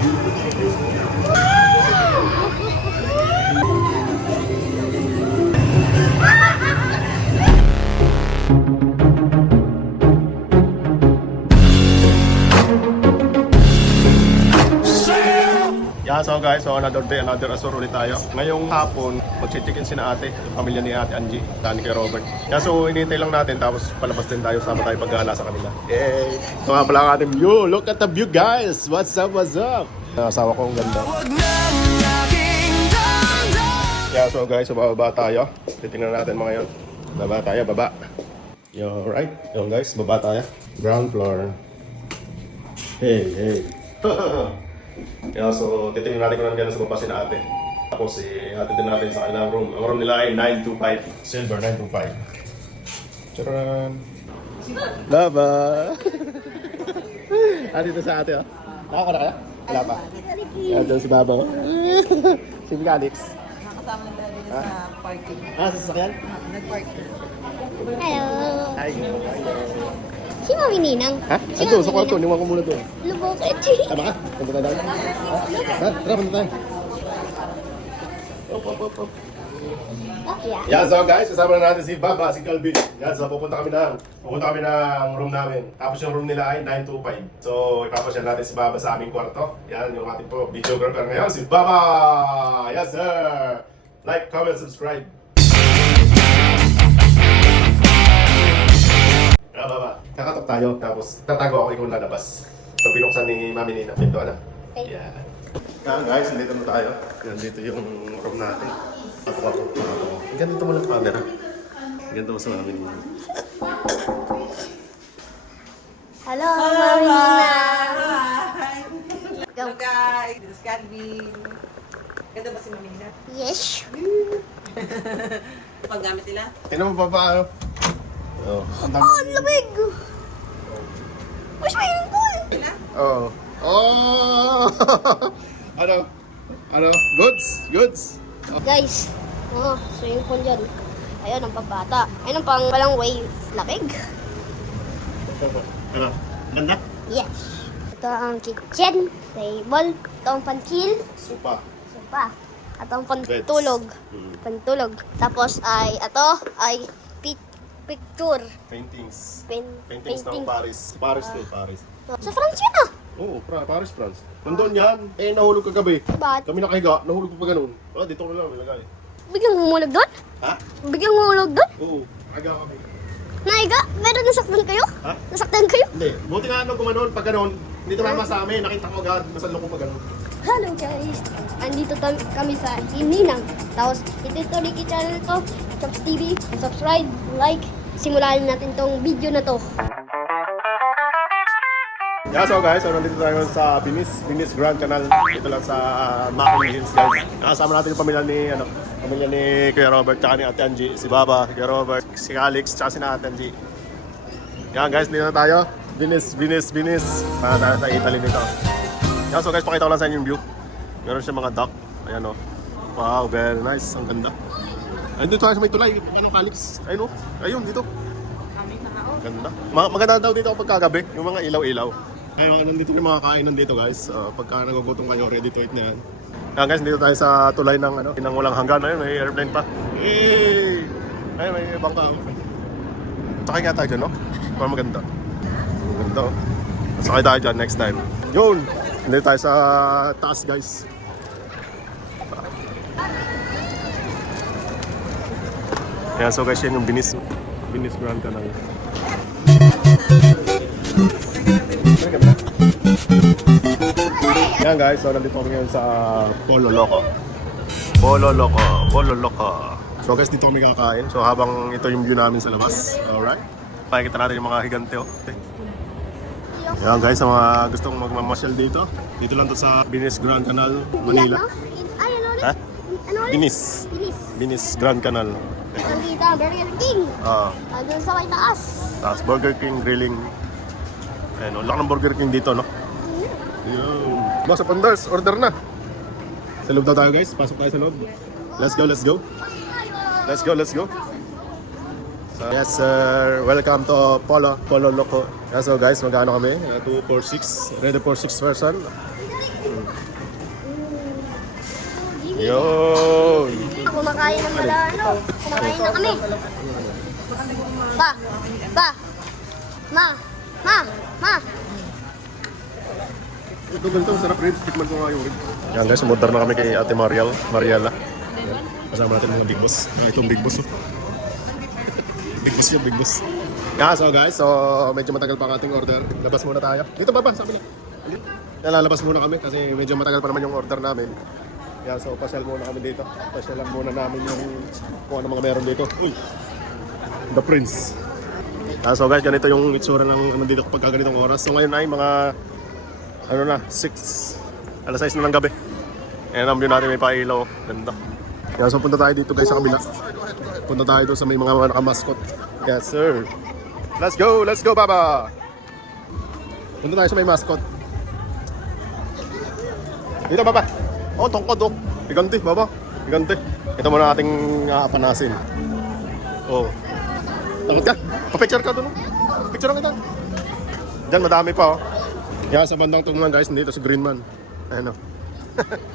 Yeah, so guys, so another day, another asur ulit tayo. Ngayong hapon, mag-check-in si na ate, yung pamilya ni ate Angie, ni kay Robert. Yeah, so inintay lang natin, tapos palabas din tayo, sama tayo paggala sa kanila. Yay! Ito nga pala ang ating view. Look at the view, guys! What's up, what's up? Asawa ko ang ganda. Yeah, so guys, so bababa tayo. Titingnan natin mga yun. Baba tayo, baba. Yo, right? Yo guys, baba tayo. Ground floor. Hey, hey. Yeah, so titingnan natin kung nandiyan sa baba si na ate. Tapos ate din natin sa kanilang room. Ang room nila ay 925. Silver 925. Charan! Lava! Dito sa ate, oh. Nakaka na kaya? Wala pa. Yan dyan si Baba. Si Alex. Nakasama lang tayo dito sa parking. Sa sasakyan? Nag-park. Hello. Hi. Si Mami Ninang. Ha? Ando, sa kwarto. Niwan ko muna doon. Lubok. Tama ka? Punta na daw. Tara, punta tayo. Op. Yeah, so guys, kasama na natin si Baba, si Calvin. Yan, so pupunta kami ng room namin. Tapos yung room nila ay 925. So, ipapasyal natin si Baba sa aming kwarto. Yan, yung ating po videographer ngayon, si Baba! Yes, sir! Like, comment, subscribe. Baba, kakatok tayo, tapos tatago ako, ikaw lalabas. So, binuksan ni Mami Nina, pinto na. Yeah. Yan guys, nandito na tayo. Nandito yung room natin. Ako. Ganito mo lang camera. Ganito mo sa Mami Nina. Hello, Mami Ninang. Hi! Hello guys! This is Calvin. Ganda ba si Mamina? Yes. Paggamit nila? Tingnan mo pa paano? Oh, Oh, lamig. Mas may pool. Oh. Oh! Ano? Goods? Guys, swimming pool dyan. Ayun, ang pambata. Ayun, ang pang walang wave. Lamig. Ano? Ganda? Yes. Ito ang kitchen, table, ito ang pankil, Sopa. sopa, at ang pantulog. Pantulog. Tapos ito ay picture. Paintings. Paintings. ng Paris. Paris. Sa France yun ah. Oo, Paris, France. Nandun yan. Nahulog kagabi. Ba't? Kami nakahiga, nahulog pa ganun. Dito ko lang nilagay. Biglang humulog doon? Ha? Biglang humulog doon? Oo, nakahiga kami. Naiga? Meron nasaktan kayo? Ha? Nasaktan kayo? Hindi. Buti nga gumanon, pag ganun, dito naman sa amin, nakita ko agad, masalong ko pag ganun. Hello guys! Andito kami sa Ninang. Tapos, ito Ricky channel to, Chops TV. Subscribe, like. Simulan natin tong video na to. Yeah, so guys, nandito tayo sa Binis Grand Canal. Dito lang sa Macklin Hills, guys. Nakasama natin yung pamilya ni Kuya Robert, tsaka ni Ate Angie, si Baba, Kuya Robert, si Alex, tsaka si na Ate Angie. Yan guys, dito na tayo. Binis. Para tayo sa Italy nito. Yeah, so guys, pakita ko lang sa inyo yung view. Meron siya mga dock. Ayan o. Wow, very nice. Ang ganda. Ayun dito tayo sa may tulay. Paano Alex? Ayun o. Ayun, dito. Ganda. Maganda daw dito kapag kagabi. Yung mga ilaw-ilaw. Kaya nandito yung mga kainan dito guys. Pagka nagugutom kayo, ready to eat na yan. Kaya guys, dito tayo sa tulay ng walang hanggan. Ayun, may airplane pa. Yay! Ayun, may bangka. Sakay nga tayo dyan, no? Parang maganda. Maganda, oh. Sakay tayo dyan next time. Yun! Nandito tayo sa taas, guys. Yan, so guys, yan yung Binis Grand Canal. Yan guys, so nandito kami ngayon sa Polo Loco. So guys, dito kami kakain. So habang ito yung view namin sa labas. Alright? Pakikita natin yung mga higante, oh. Yan guys, sa mga gustong magmamasyal dito. Dito lang to sa Binis Grand Canal, Manila. Ay, ano ulit? Ha? Ano ulit? Binis Grand Canal. Nandito ang Burger King. Andun sa may taas. Tapos Burger King grilling. Ayun, laki ng Burger King dito, no? Yun. Boss, Pandars, order na. Sa loob daw tayo guys, pasok tayo sa loob. Let's go. So, yes sir, welcome to Polo Loco. Yeah, so guys, magkano kami? 2 for 6, ready for 6 person. Yun. Kumakain ng mala, ano? Kumakain na kami. Pa! Pa! Ma! Ma! Ma! Ito ganito, sarap ribs. Tikman ko nga yung ribs. Yan guys, umorder na kami kay Ate Mariela. Kasama natin mga big boss. Itong big boss. Big boss yun, big boss. Yeah, so guys, medyo matagal pa ang ating order. Labas muna tayo. Dito baba, sabi na. Lalabas muna kami kasi medyo matagal pa naman yung order namin. Yeah, so pasyal muna kami dito. Pasyal lang muna namin yung kung ano mga meron dito. Uy! The Prince. So guys, ganito yung itsura ng dito kapag ganitong oras. So ngayon ay mga ano na, 6 alas 6 na ng gabi. Ayan ang view natin, may pailaw. Ganda. Kaya so punta tayo dito guys sa kabila. Punta tayo doon sa may mga naka-mascot. Yes sir. Let's go baba. Punta tayo sa may mascot. Dito baba. Oh, tungkod oh. Higante baba. Higante. Ito muna ating panasin. Oh. Takot ka? Pa-picture ka doon. Picture kita. Diyan madami pa oh. Yan sa bandang tungan guys, nandito si Greenman. Ayan o.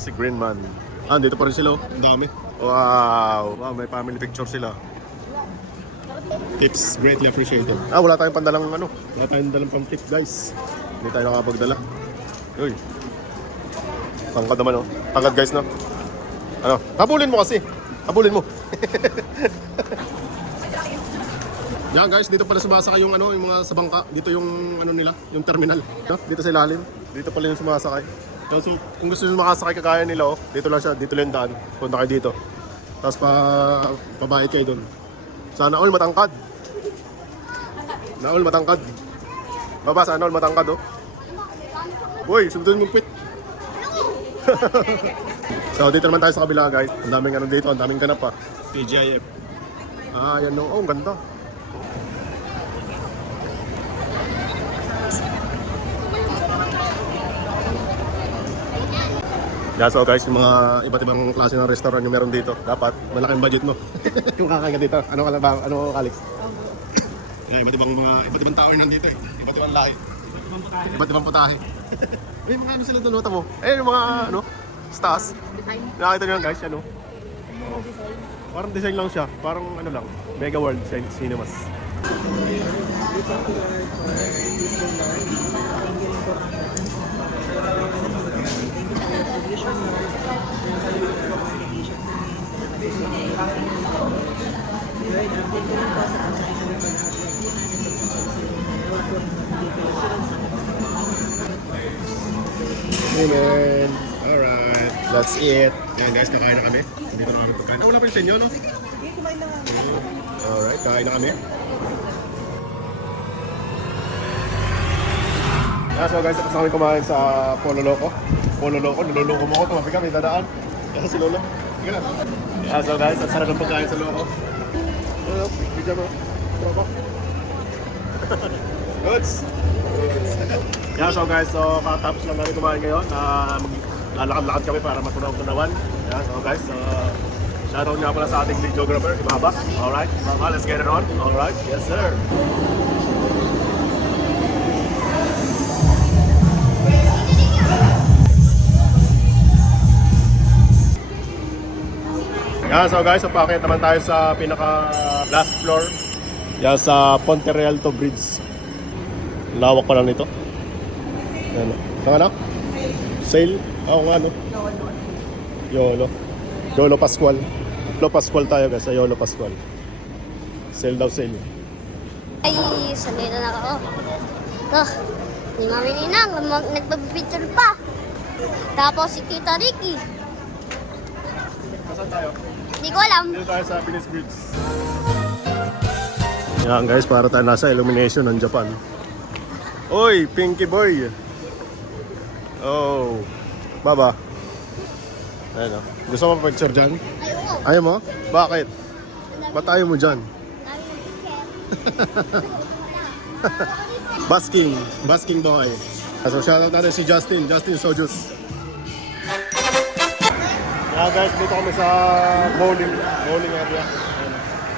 Si Greenman. Dito pa rin sila oh. Ang dami. Wow. Wow, may family picture sila. Tips, greatly appreciated. Wala tayong pandalang ano. Wala tayong dalang pang tip guys. Hindi tayo nakapagdala. Uy. Tangkad naman oh. Tangkad guys no. Ano? Habulin mo kasi. Habulin mo. Yan guys, dito pala sumasakay yung ano, yung mga sa bangka. Dito yung ano nila, yung terminal. No? Dito sa ilalim. Dito pala yung sumasakay. So kung gusto nyo makasakay kagaya nila, oh, dito lang siya, dito lang yung daan. Punta kayo dito. Tapos pabayad kayo dun. Sana all matangkad. Na all matangkad. Baba, sana all matangkad oh. Uy, sundin mong pit. So dito naman tayo sa kabila guys. Ang daming ano dito, ang daming ganap pa. TGIF. Yan no. Oh, ang ganda. Yeah, so guys, yung mga iba't ibang klase ng restaurant yung meron dito. Dapat malaking budget mo. Kung kakain ka dito, ano Alex? Yeah, iba't ibang tao rin nandito eh. Iba't ibang lahi. Iba't ibang putahe. May mga ano sila doon, nota mo. Yung mga ano, stars. Nakakita nyo lang guys, yan oh. Parang design lang siya. Parang ano lang, Mega World Cinemas. Amen. Alright, that's it. Yan guys, kakain na kami. Dito na kami pagkain. Wala pa yung senyo, no? Alright, kakain na kami. So guys, tapos kami kumain sa Polo Loco. Niloloko mo ako. Tumabi kami, dadaan. Kaya si Lolo. Sige na. So guys, ang sarap ng pagkain sa Loco. Bigyan mo. Tropa. Goods. So guys, kakatapos lang kami kumain ngayon. Lalakad-lakad kami para matunaw-tunawan. So guys, shoutout nga pala sa ating videographer, si Baba. Alright, Baba, let's get it on. Alright, yes sir. So guys, pakit naman tayo sa pinaka last floor. Sa Ponte Realto Bridge. Lawak pa lang nito. Ano? Anak? Sale? Nga no. Yolo Pascual. Yolo Pascual tayo guys, sa Yolo Pascual. Sale daw sale. Ay, sanay na ako. Ni Mami Ninang, nagpapicture pa. Tapos si Tita Ricky. Saan tayo? Hindi ko alam. Dito tayo sa Venice Bridge. Yan guys, para tayo nasa illumination ng Japan. Oy, Pinky Boy! Oh, Baba. Ayun o. Gusto mo picture dyan? Ayoko. Ayaw mo? Bakit? Ba't ayaw mo dyan? Basking boy. So shoutout natin si Justin Sojus. Guys, dito kami sa bowling area.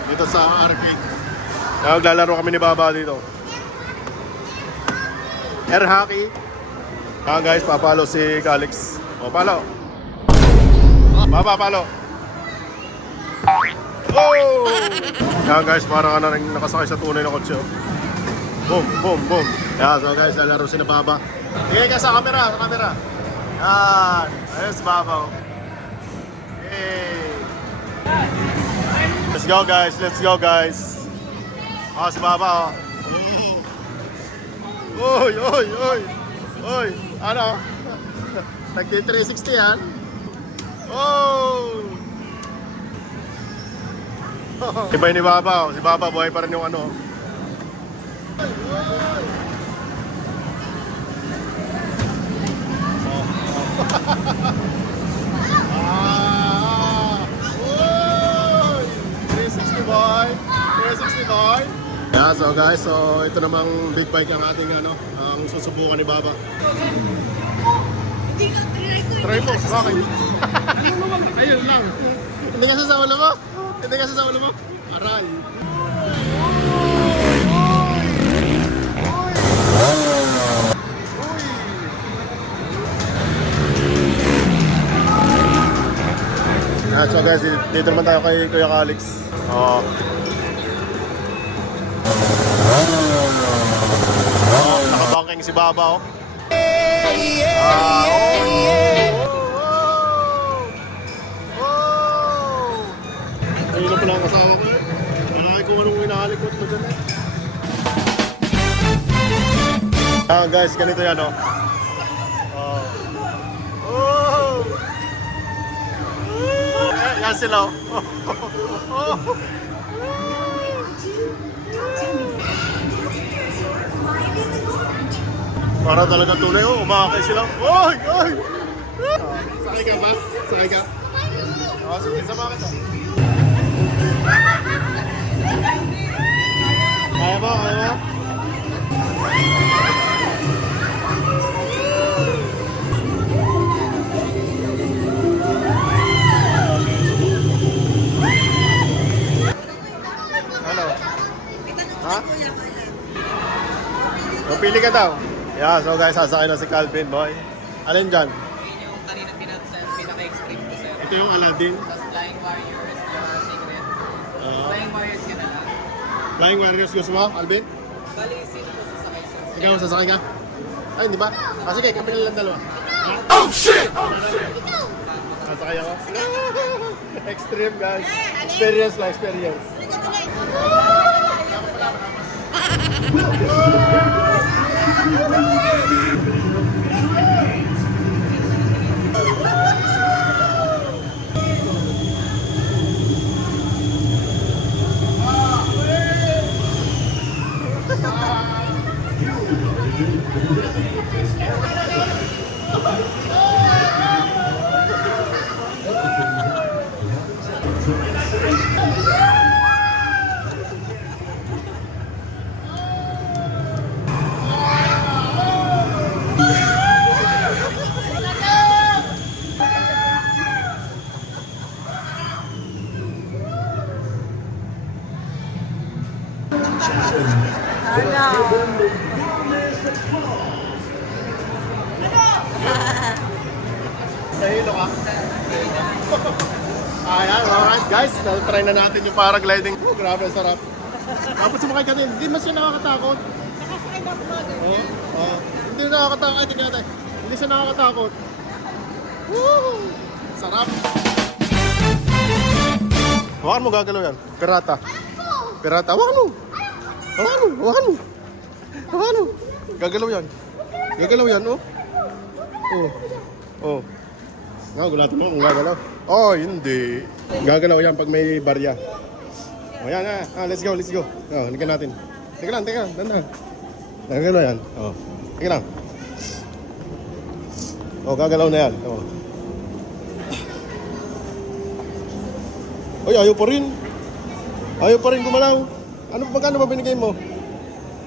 Dito sa arcade. Naglalaro kami ni Baba dito. Air hockey. Guys, papalo si Calix. O, palo. Baba, palo. Oh! Yan guys, parang ano rin nakasakay sa tunay na kotse. Oh. Boom, boom, boom. Yan, so guys, lalaro si na Baba. Tingin ka sa camera, sa camera. Yan. Ayun si Baba. Oh. Hey. Let's go guys, let's go guys. Oh, si Baba. Oh. Oy, oy, oy. Oy, ano? Nagki-360 yan. Oh! Iba ni Baba, oh. Si Baba buhay pa rin yung ano. Oy! 360 boy! 360 boy! Yeah, so guys, so ito namang big bike ang ating ano, ang susubukan ni Baba. Try mo, bakit? Ayun lang. Hindi ka sa ulo mo? Hindi ka sa ulo mo? Aray. So guys, dito naman tayo kay Kuya Calix. Nakabangking si Baba, oh. Ayun na pala ang kasama ko. Malaki kung anong inahalikot na dyan. Guys, ganito yan, oh. Yan sila, oh. Para talaga tunay, oh. Umakakay sila. Oy! Oy! Sakay ka ba? Sakay ka? Sige, sama ka. Kaya ba? Kaya ba? Ano? Ha? Pili ka daw. Yeah, so guys, sasakay na si Calvin, boy. Alin dyan? Yun yung kanina pinaka-extreme ko sir. Ito yung Aladdin. Tapos Flying Warriors, Secret. Flying Warriors ka na lang. Flying Warriors gusto mo, Alvin? Bali, sino po sasakay sir? Ikaw, sasakay ka? Ay, hindi ba? Sige, kami na lang dalawa. Oh, shit! Sasakay ako? Extreme, guys. Experience lang, experience. Nahilo ka? Ayan, alright guys, try na natin yung paragliding. Oh, grabe, ang sarap. Tapos sumakay ka din, hindi mas siya nakakatakot. Nakasakay ba ako Hindi nakakatakot, ay tingnan natin. Hindi siya nakakatakot. Woo! Sarap. Hawakan mo, gagalaw yan. Pirata. Pirata, hawakan mo. Hawakan mo, hawakan mo. Hawakan mo. Gagalaw yan. Gagalaw yan, oh. Oh. Oh. Gulatin mo kung gagalaw. Oh, hindi. Gagalaw yan pag may barya. O yan, let's go, let's go. Halika natin. Teka lang, dandan. Gagalaw yan. Teka lang. Gagalaw na yan. Oy, ayaw pa rin. Ayaw pa rin gumalaw. Magkano ba binigay mo?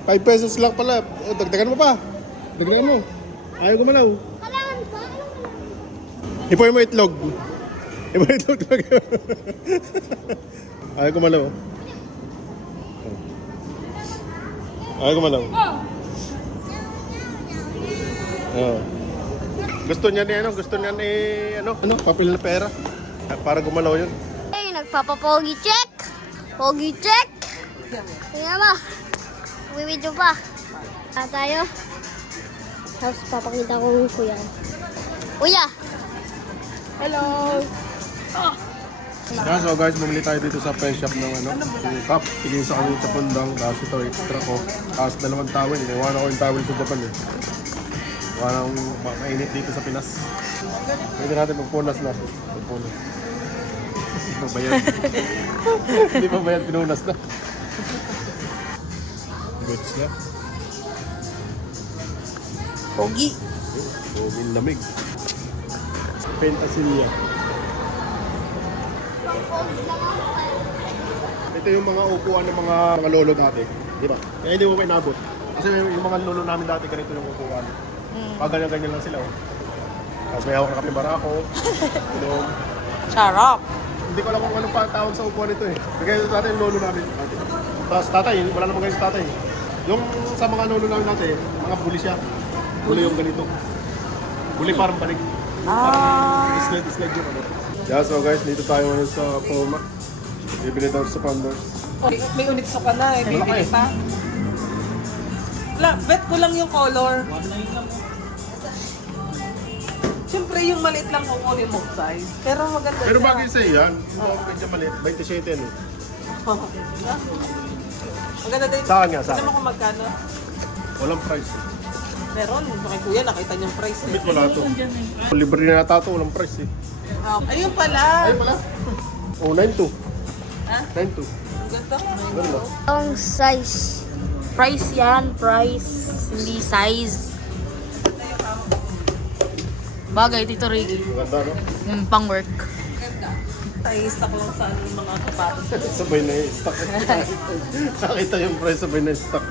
5 pesos lang pala. Dagdagan mo pa. Dagdagan mo. Ayaw gumalaw. Ipoy mo itlog. Ipoy mo itlog. Ayaw gumalaw. Ayaw gumalaw. Gusto niya ni papel na pera. Para gumalaw yun. Ay, nagpapapogi check. Pogi check. Tingnan mo. Video pa. Tayo. Tapos papakita ko yung kuya. Kuya! Hello! Yeah, so guys, bumili tayo dito sa pen shop ng yung cup. Tingin sa kanyang tapundang. Tapos ito, extra ko. Tapos 2 towel. Iwan ako yung towel sa Japan eh. Iwan akong mainit dito sa Pinas. Pwede natin magpunas na. Magpunas. Hindi pa bayad. Hindi pa bayad, pinunas na. Goods na. Pogi. Buming lamig. Pentasilia. Ito yung mga upuan ng mga lolo dati. Di ba? Kaya hindi mo inabot. Kasi yung mga lolo namin dati, ganito yung upuan. Pag ganyan-ganyan lang sila. Oh. Tapos may hawak na kaping barako. Ilong. Charap. Hindi ko alam kung ano pa tawag sa upuan nito eh. Kaya ito dati yung lolo namin. Tapos tatay, wala namang ganyan sa tatay. Yung sa mga lolo namin dati, mga buli siya. Buli yung ganito. Buli parang panig. Parang slide yung ano. Yeah, so guys, dito tayo ngayon sa Puma. Bibili daw sa Pandors. May unitso ka na eh. Bibili pa. Bet ko lang yung color. Siyempre yung maliit lang kukunin mo size. Pero maganda Pero siya. bagay sa'yo yan. Medyo maliit. 27 yan eh. Maganda din. Sa akin nga, sa akin. Alam mo kung magkano? Walang price. Meron. Kay kuya nakita niyang price eh. Bit wala to. Libre na nata to, walang price eh. Ayun pala. Ay pala. Oh, 9.2. Ha? 9.2. Ang ganda. Ganda. Ang size. Price yan, price. Hindi size. Bagay, Tito Ricky. Maganda no? Yung pang work. Tayo-stock lang sa ano, yung mga kapatos. Sabay na yung stock. Nakita yung price, sabay na yung stock.